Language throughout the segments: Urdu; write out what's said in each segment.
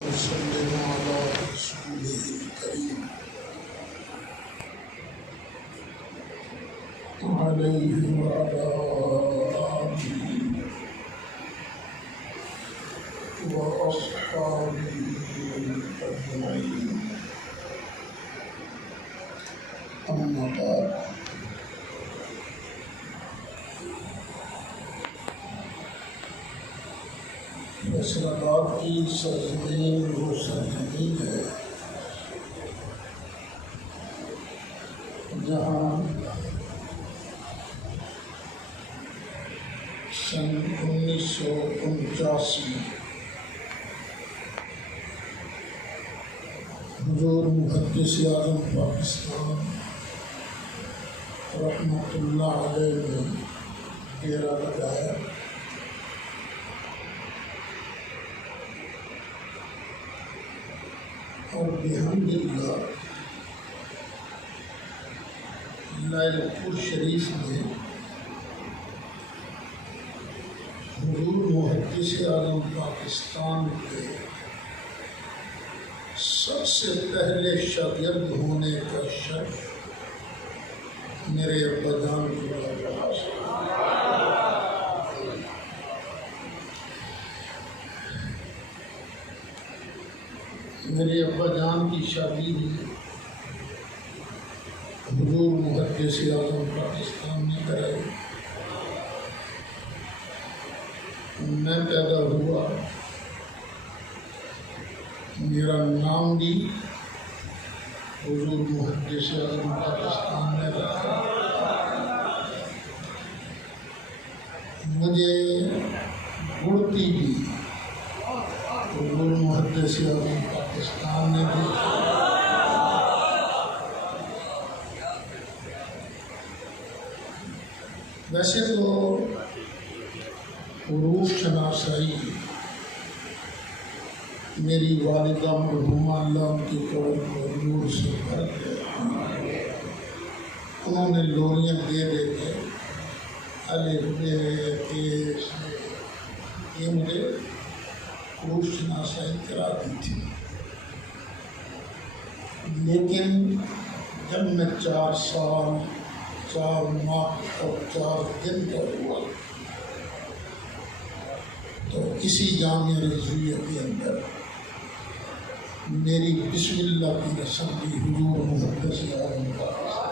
وسلم على رسوله الكريم عليه وعلى آله وأصحابه أجمعين. أما بعد، فیصل آباد کی سرزمین وہ سرزمین ہے جہاں سن 1949 حضور محدث اعظم پاکستان رحمۃ اللہ علیہ نے ڈیرا لگایا. اور الحمدللہ لائلہ پور شریف میں حضور محدث اعظم پاکستان کے سب سے پہلے شاگرد ہونے کا شرف میرے ابا جان کی میرے ابا جان کی شادی حضور محدث اعظم پاکستان نے کرائی. میں پیدا ہوا، میرا نام بھی حضور محدث اعظم پاکستان نے رکھا. مجھے گڑتی بھی حضور محدث اعظم پاکستان نے دی. ویسے تو حروف شناسائی میری والدہ مرحومہ اللہ ان کی قبر کو نور سے بھر دیا. انہوں نے لوریاں دے کے الف ب ت ث یہ مجھے حروف شناسائی کرا دی تھی. لیکن جب میں 4 سال 4 ماہ اور 4 دن کا ہوا تو اسی جامعہ رضویہ کے اندر میری بسم اللہ کی رسم بھی حضور محدث اعظم پاکستان.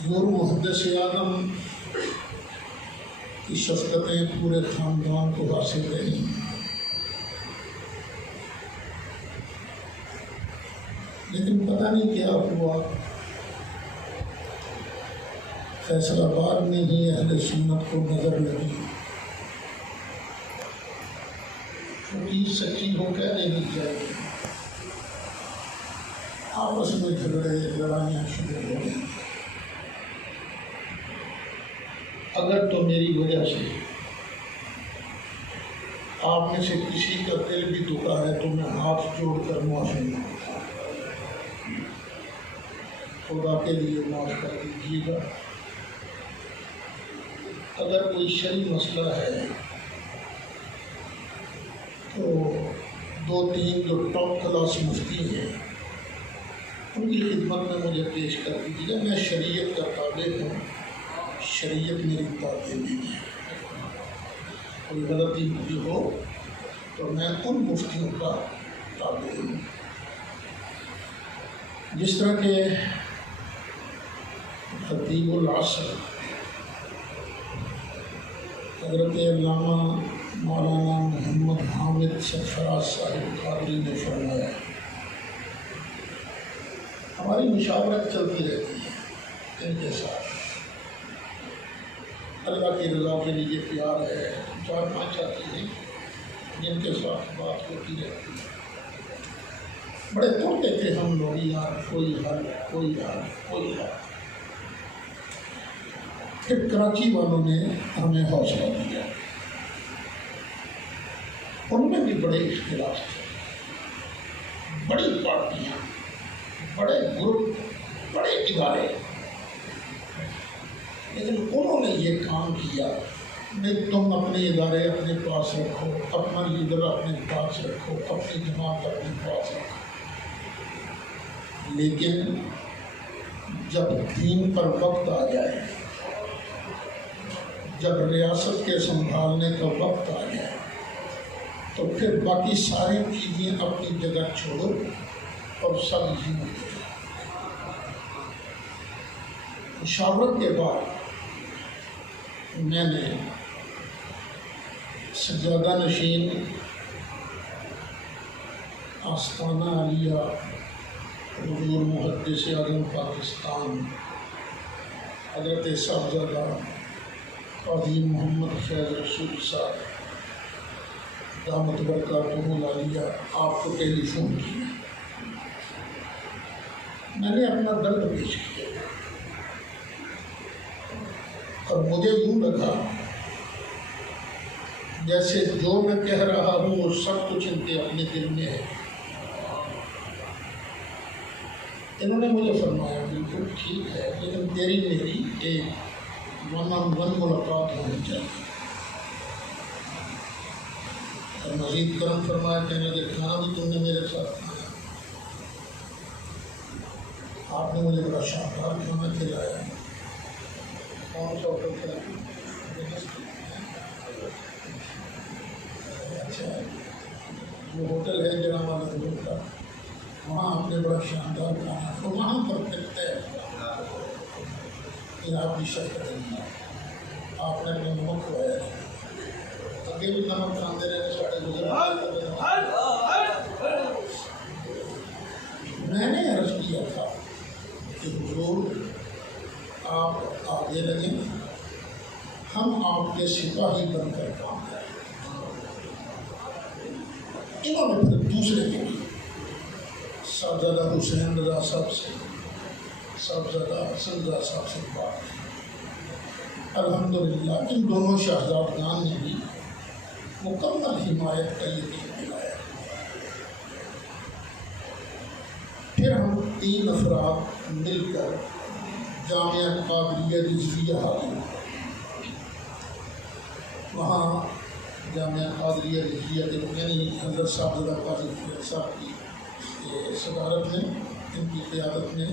حضور محدث اعظم کی شفقتیں پورے خاندان کو حاصل رہی. لیکن پتہ نہیں کیا ہوا، فیصل آباد میں ہی اہل سنت کو نظر لگی. چھوٹی سچی ہو کہہ نہیں چاہیے، آپس میں جھگڑے لڑائیاں شروع ہو گئی. اگر تو میری وجہ سے آپ میں سے کسی کا دل بھی دکھا ہے تو میں ہاتھ جوڑ کر معافی مانگتا ہوں. خدا کے لیے معاف کر دیجیے گا. اگر کوئی شرعی مسئلہ ہے تو 2-3 جو ٹاپ کلاس مفتی ہیں ان کی خدمت میں مجھے پیش کر دیجیے گا. میں شریعت کا تابع ہوں، شریعت میری تابع نہیں ہے. کوئی غلطی ہوئی ہو تو میں ان مفتیوں کا تابع ہوں. جس طرح کہ خطیب العصر حضرت علامہ مولانا محمد حامد سرفراز صاحب قادری نے فرمایا، ہماری مشاورت چلتی رہتی ہے ان کے ساتھ. اللہ کی رضا کے لیے پیار ہے، 4-5 ساتھی ہیں جن کے ساتھ بات ہوتی رہتی ہے. بڑے توڑتے تھے ہم لوگ، یار کوئی حل کوئی حل کوئی حل. پھر کراچی والوں نے ہمیں حوصلہ دیا. ان میں بھی بڑے اختلاف تھے، بڑی پارٹیاں، بڑے گروپ، بڑے ادارے. لیکن انہوں نے یہ کام کیا نہیں، تم اپنے ادارے اپنے پاس رکھو، اپنا لیڈر اپنے پاس رکھو، اپنی جماعت اپنے پاس رکھو، لیکن جب دین پر وقت آ جائے، جب ریاست کے سنبھالنے کا وقت آ جائے، تو پھر باقی ساری چیزیں اپنی جگہ چھوڑو اور سب یہی ہو جائے۔ مشاورت کے بعد میں نے سجادہ نشین آستانہ عالیہ حضور محدث اعظم پاکستان حضرت صاحبزادہ عظیم محمد فیصل رسول صاحب دامت برکاتہ العالیہ آپ کو ٹیلی فون کیا، میں نے اپنا درد پیش کیا اور مجھے یوں لگا جیسے جو میں کہہ رہا ہوں وہ سب کچھ ان کے اپنے دل میں ہے۔ انہوں نے مجھے فرمایا بالکل ٹھیک ہے، لیکن تیری میری ایک ون آن ون ملاقات ہونی چاہیے۔ اور مزید کرم فرمایا، کہنے لگے کھانا بھی تم نے میرے ساتھ کھایا، آپ نے مجھے بڑا شاندار کھانا کھلایا۔ کون سا ہوٹل کھلایا؟ اچھا، وہ ہوٹل ہے علماء کا، وہاں آپ نے بڑا شاندار کھانا، تو وہاں پر کہتے ہیں کہ آپ کی شرکت نہیں، آپ نے اپنے نمک کھوایا، آگے بھی نمک کھاندے رہے ساڑھے گزر۔ میں نے عرض کیا تھا کہ حضور آپ آگے لگیں، ہم آپ کے سپاہی بن کر کام کریں۔ انہوں نے پھر دوسرے کے لیے صاحبزادہ حسین رضا صاحب سے، صاحبزادہ حسن رضا صاحب سے بات کی۔ الحمدللہ ان دونوں شہزادگان نے بھی مکمل حمایت کا یقین دلایا۔ پھر ہم 3 افراد مل کر جامعہ قادریہ رضویہ حاضر ہوئے۔ وہاں جامعہ قادریہ رضویہ کے یعنی حضرت صاحبزادہ قاضی فیصل صاحب کی صدارت میں، ان کی قیادت میں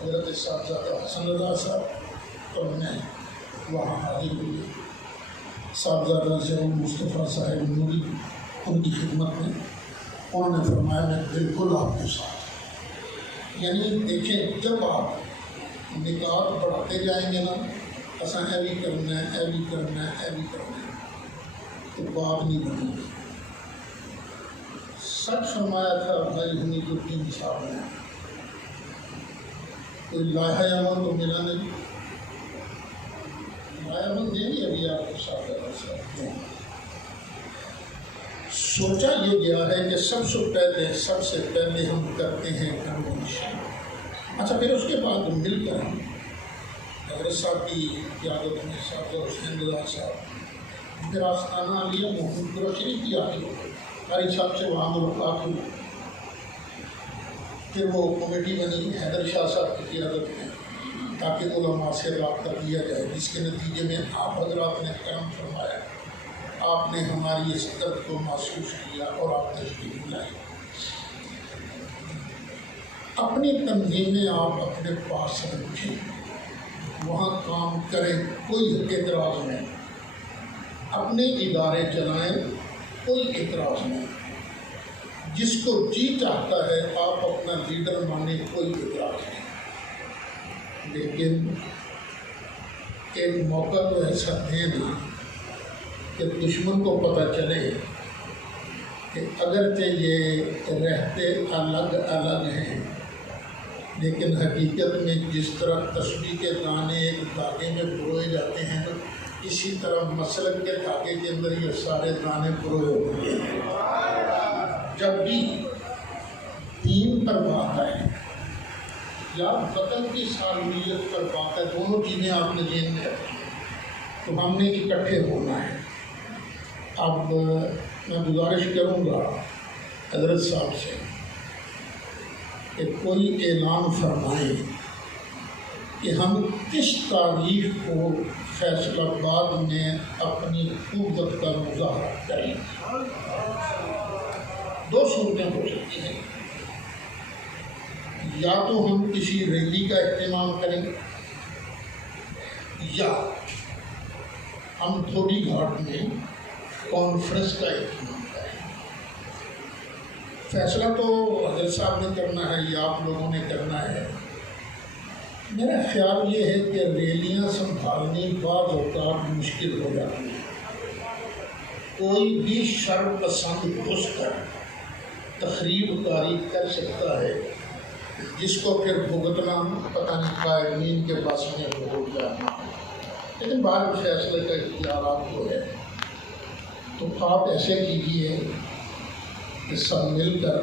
حضرت صاحبزادہ حسن رضا صاحب اور میں وہاں حاضر ہوئے۔ صاحبزادہ سعید مصطفیٰ صاحب نوری ان کی خدمت میں، انہوں نے فرمایا میں بالکل آپ کے ساتھ۔ یعنی دیکھیں جب آپ نکات بڑھاتے جائیں گے نا، اساں اے بھی کرنا ہے، اے بھی کرنا ہے، اے بھی کرنا ہے، تو بات نہیں بنے گی۔ سچ فرمایا تھا بھائی حمید الدین صاحب نے، کوئی لائحہ عمل تو ملا نہیں، لائحہ عمل دیں گے ابھی آپ کو صاحب دیں۔ سوچا یہ گیا ہے کہ سب سے پہلے ہم کرتے ہیں کنونشن۔ اچھا، پھر اس کے بعد مل کر ہم حضرت صاحب کی قیادت میں صاحب حسین رضا صاحب پھر آستانہ عالیہ محمد شریف کی آتی ہو قاری صاحب سے وہاں ملاقات ہوئی۔ پھر وہ کمیٹی بنی حیدر شاہ صاحب کی قیادت میں تاکہ علماء سے رابطہ کیا جائے، جس کے نتیجے میں آپ حضرات نے قیام فرمایا، آپ نے ہماری اس درد کو محسوس کیا اور آپ تشریف لائی۔ اپنی تنظیمیں آپ اپنے پاس رکھیں، وہاں کام کریں، کوئی اعتراض نہیں، اپنے ادارے چلائیں، کوئی اعتراض نہیں، جس کو جی چاہتا ہے آپ اپنا لیڈر مانیں، کوئی اعتراض نہیں، لیکن ایک موقع تو ایسا دینا کہ دشمن کو پتہ چلے کہ اگرچہ یہ رہتے الگ الگ ہیں، لیکن حقیقت میں جس طرح تسبیح کے دانے ایک دھاگے میں پروئے جاتے ہیں، اسی طرح مسلک کے دھاگے کے اندر یہ سارے دانے پروئے ہوتے ہیں۔ جب بھی دین پر بات آئے یا وطن کی سالمیت پر بات ہے، دونوں چیزیں آپ نے ذہن میں رکھی، تو ہم نے اکٹھے ہونا ہے۔ اب میں گزارش کروں گا حضرت صاحب سے کہ کوئی اعلان فرمائیں کہ ہم کس تاریخ کو فیصل آباد میں اپنی قوت کا مظاہرہ کریں. دو صورتیں ہو سکتی ہیں، یا تو ہم کسی ریلی کا اہتمام کریں یا ہم تھوڑی گھاٹ میں کانفرنس کا اہتمام کریں. فیصلہ تو حضرت صاحب نے کرنا ہے یا آپ لوگوں نے کرنا ہے. میرا خیال یہ ہے کہ ریلیاں سنبھالنی بعض اوقات مشکل ہو جاتی ہے. کوئی بھی شر پسند گھس کر تخریب کاری کر سکتا ہے جس کو پھر بھگتنا پتہ نہیں قائمین کے پاس میں ہو جانا. لیکن بعد فیصلے کا اختیارات جو ہے تو آپ ایسے کیجیے کہ سب مل کر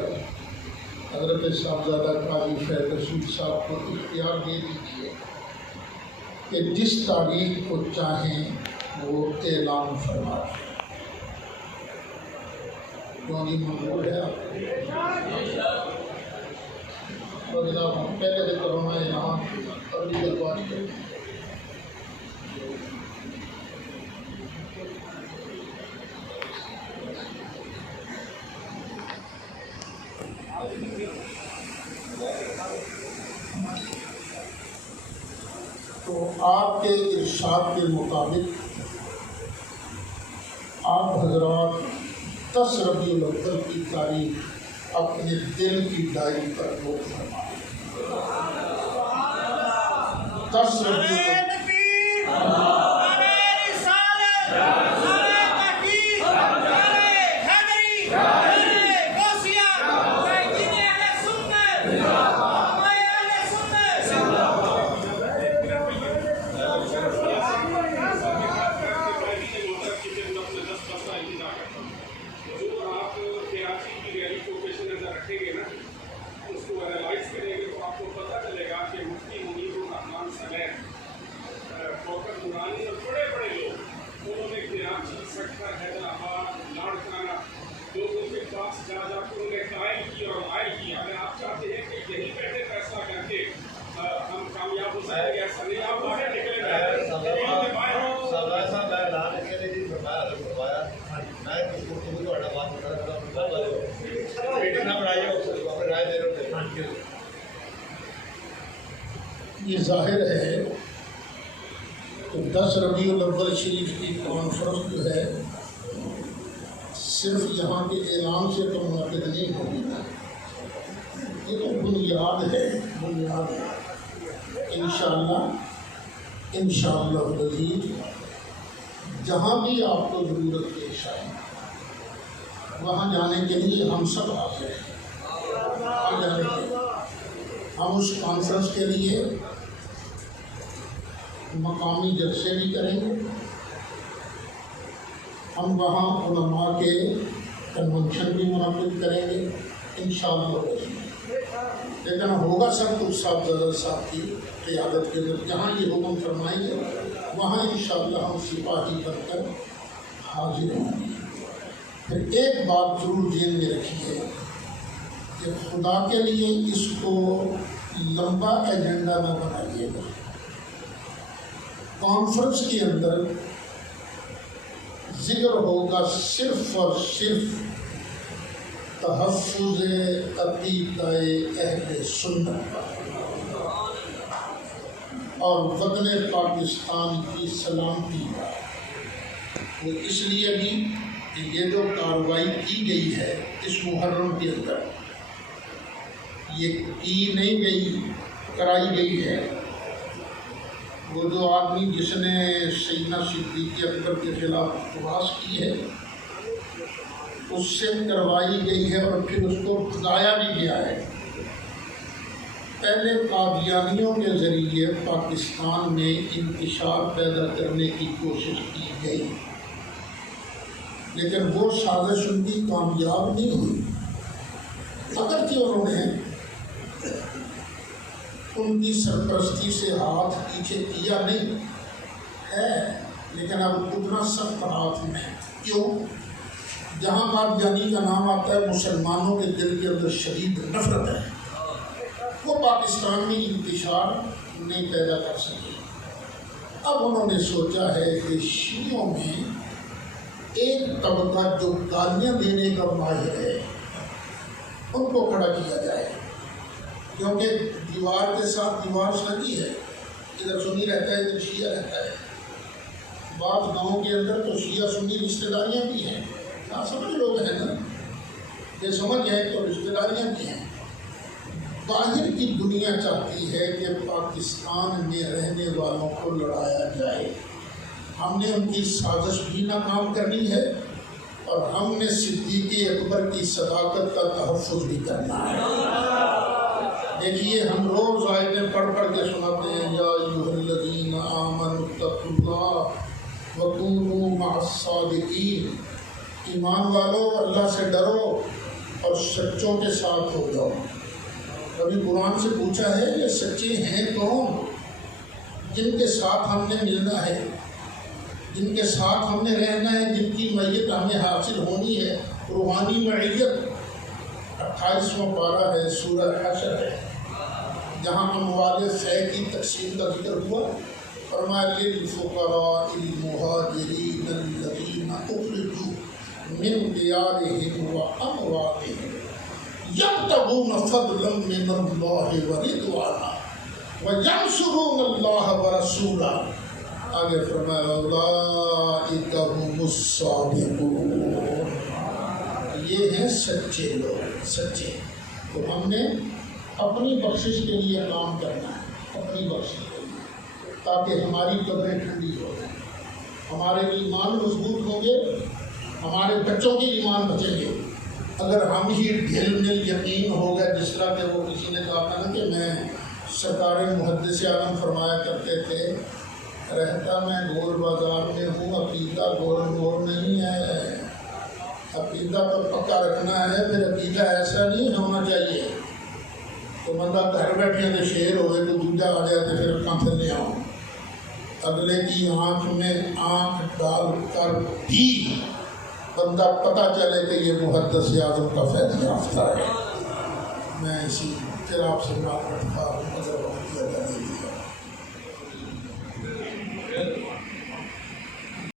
حضرت صاحبزادہ قاضی فیصل صاحب کو اختیار دے دیجیے کہ جس تاریخ کو چاہیں وہ اعلان فرما دیں. کیوں نہیں منظور ہے آپ کو؟ جناب ہم پہلے سے کرونا یہاں اگلی دربار کریں. تو آپ کے ارشاد کے مطابق آپ حضرات 10 ربیع الاول کی تاریخ اپنے دل کی ڈائری پر نوٹ فرمائیں. 10 ربیع الاول یہ ظاہر ہے کہ 10 ربیع الاول شریف کی کانفرنس جو ہے صرف یہاں کے اعلان سے تو منعقد نہیں ہوگی. یہ تو بنیاد ہے. انشاءاللہ العزیز جہاں بھی آپ کو ضرورت پیش آئے وہاں جانے کے لیے ہم سب حاضر ہیں. ہم اس کانفرنس کے لیے مقامی جلسے بھی کریں گے. ہم وہاں علماء کے کنونشن بھی منعقد کریں گے انشاءاللہ. لیکن ہوگا سب کچھ صاحبزادہ صاحب کی قیادت کے اندر. جہاں یہ حکم فرمائیں گے وہاں انشاءاللہ ہم سپاہی بن کر حاضر ہوں گے. پھر ایک بات ضرور ذہن میں رکھیے کہ خدا کے لیے اس کو لمبا ایجنڈا نہ بنائیے گا. کانفرنس کے اندر ذکر ہوگا صرف اور صرف تحفظ عقیدہ اہل سنت اور وطن پاکستان کی سلامتی کا. وہ اس لیے بھی کہ یہ جو کارروائی کی گئی ہے اس محرم کے اندر یہ کی نہیں گئی، کرائی گئی ہے. وہ جو آدمی جس نے سیدنا صدیق اکبر کے خلاف بکواس کی ہے اس سے کروائی گئی ہے اور پھر اس کو بھگایا بھی گیا ہے. پہلے قادیانیوں کے ذریعے پاکستان میں انتشار پیدا کرنے کی کوشش کی گئی لیکن وہ سازش ان کی کامیاب نہیں ہوئی. اگرچہ انہوں نے ان کی سرپرستی سے ہاتھ پیچھے کیا نہیں ہے لیکن اب اتنا سخت ہاتھ میں. کیوں؟ جہاں قادیانی کا نام آتا ہے مسلمانوں کے دل کے اندر شدید نفرت ہے. وہ پاکستان میں انتشار نہیں پیدا کر سکے۔ اب انہوں نے سوچا ہے کہ شیعوں میں ایک طبقہ جو گالیاں دینے کا ماہر ہے ان کو کھڑا کیا جائے، کیونکہ دیوار کے ساتھ دیوار لگی ہے، ادھر سنی رہتا ہے ادھر شیعہ رہتا ہے۔ بعض گاؤں کے اندر تو شیعہ سنی رشتہ داریاں بھی ہیں، آپ سمجھ لوگ ہیں نا، یہ سمجھ ہے تو رشتہ داریاں بھی ہیں۔ باہر کی دنیا چاہتی ہے کہ پاکستان میں رہنے والوں کو لڑایا جائے، ہم نے ان کی سازش بھی ناکام کرنی ہے اور ہم نے صدیق اکبر کی صداقت کا تحفظ بھی کرنا ہے۔ دیکھیے ہم روز آیتیں پڑھ کے سناتے ہیں، یا ایھا الذین آمنوا اتقوا اللہ وکونوا مع الصادقین، ایمان والو اللہ سے ڈرو اور سچوں کے ساتھ ہو جاؤ۔ کبھی قرآن سے پوچھا ہے یہ سچے ہیں کون؟ جن کے ساتھ ہم نے ملنا ہے، جن کے ساتھ ہم نے رہنا ہے، جن کی معیت ہمیں حاصل ہونی ہے، روحانی معیت۔ 28واں پارہ ہے سورہ حشر ہے، جہاں اموال فے کی تقسیم کا ذکر ہوا۔ فرمایا للفقراء المہاجرین الذین اخرجوا من دیارہم واموالہم یبتغون فضلا من اللہ ورضوانا وینصرون اللہ ورسولہ۔ آگے فرمایا اولئک هم الصادقون، یہ ہیں سچے لوگ، سچے۔ تو ہم نے اپنی بخشش کے لیے کام کرنا ہے، اپنی بخشش کے لیے، تاکہ ہماری قبریں ٹھنڈی ہو جائیں، ہمارے ایمان مضبوط ہوں گے، ہمارے بچوں کے ایمان بچیں گے۔ اگر ہم ہی ڈھل مل یقین ہو گئے، جس طرح کہ وہ کسی نے کہا تھا نا کہ میں سرکار محدث اعظم فرمایا کرتے تھے، رہتا میں گول بازار میں ہوں، عقیدہ گول مول نہیں ہے، عقیدہ تو پکا رکھنا ہے، پھر عقیدہ ایسا نہیں ہونا چاہیے تو بندہ گھر بیٹھے تو شیر ہوئے تو دوجا آ جائے تو پھر کہاں سے لے آؤں۔ اگلے کی آنکھ میں آنکھ ڈال کر بھی بندہ پتہ چلے کہ یہ محدث اعظم کا فیض یافتہ ہے۔ میں اسی پھر آپ سے بات کرتا ہوں، اگر وقت دیا جائے گا۔